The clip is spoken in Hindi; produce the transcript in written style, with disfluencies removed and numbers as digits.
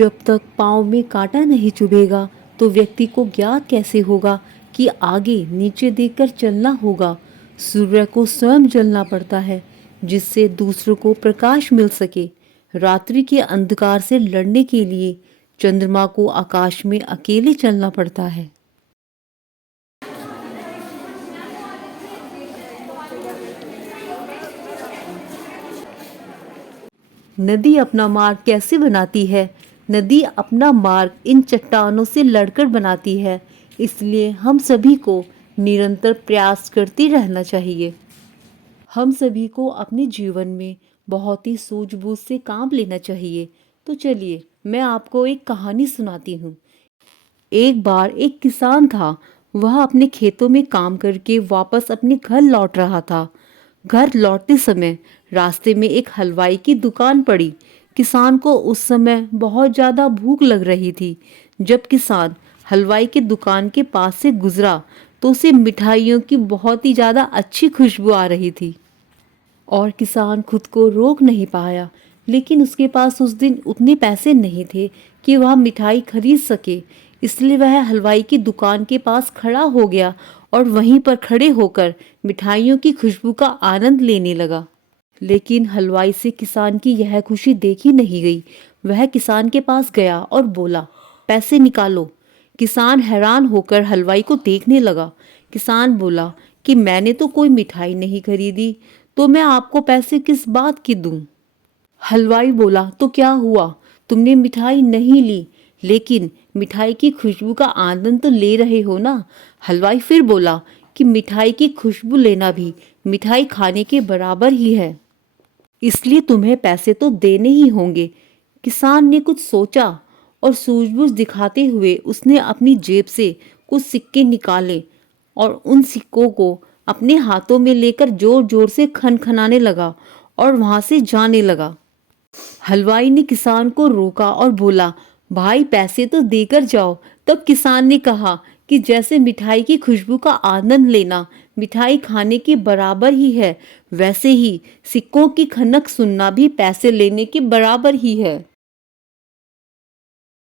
जब तक पाँव में कांटा नहीं चुभेगा तो व्यक्ति को ज्ञात कैसे होगा कि आगे नीचे देखकर चलना होगा। सूर्य को स्वयं जलना पड़ता है जिससे दूसरों को प्रकाश मिल सके। रात्रि के अंधकार से लड़ने के लिए चंद्रमा को आकाश में अकेले चलना पड़ता है। नदी अपना मार्ग कैसे बनाती है? नदी अपना मार्ग इन चट्टानों से लड़कर बनाती है, इसलिए हम सभी को निरंतर प्रयास करते रहना चाहिए। हम सभी को अपने जीवन में बहुत ही सूझबूझ से काम लेना चाहिए। तो चलिए मैं आपको एक कहानी सुनाती हूँ। एक बार एक किसान था। वह अपने खेतों में काम करके वापस अपने घर लौट रहा था। घर लौटते समय रास्ते में एक हलवाई की दुकान पड़ी। किसान को उस समय बहुत ज़्यादा भूख लग रही थी। जब किसान हलवाई की दुकान के पास से गुजरा तो उसे मिठाइयों की बहुत ही ज़्यादा अच्छी खुशबू आ रही थी और किसान खुद को रोक नहीं पाया। लेकिन उसके पास उस दिन उतने पैसे नहीं थे कि वह मिठाई खरीद सके, इसलिए वह हलवाई की दुकान के पास खड़ा हो गया और वहीं पर खड़े होकर मिठाइयों की खुशबू का आनंद लेने लगा। लेकिन हलवाई से किसान की यह खुशी देखी नहीं गई। वह किसान के पास गया और बोला, पैसे निकालो। किसान हैरान होकर हलवाई को देखने लगा। किसान बोला कि मैंने तो कोई मिठाई नहीं खरीदी, तो मैं आपको पैसे किस बात की दूं? हलवाई बोला, तो क्या हुआ? तुमने मिठाई नहीं ली, लेकिन मिठाई की खुशबू का आनंद तो ले रहे हो ना। हलवाई फिर बोला कि मिठाई की खुशबू लेना भी मिठाई खाने के बराबर ही है, इसलिए तुम्हें पैसे तो देने ही होंगे। किसान ने कुछ सोचा और सूझबूझ दिखाते हुए उसने अपनी जेब से कुछ सिक्के निकाले और उन सिक्कों को अपने हाथों में लेकर जोर जोर से खनखनाने लगा और वहां से जाने लगा। हलवाई ने किसान को रोका और बोला, भाई पैसे तो देकर जाओ। तब किसान ने कहा कि जैसे मिठाई की खुशबू का आनंद लेना मिठाई खाने के बराबर ही है, वैसे ही सिक्कों की खनक सुनना भी पैसे लेने के बराबर ही है।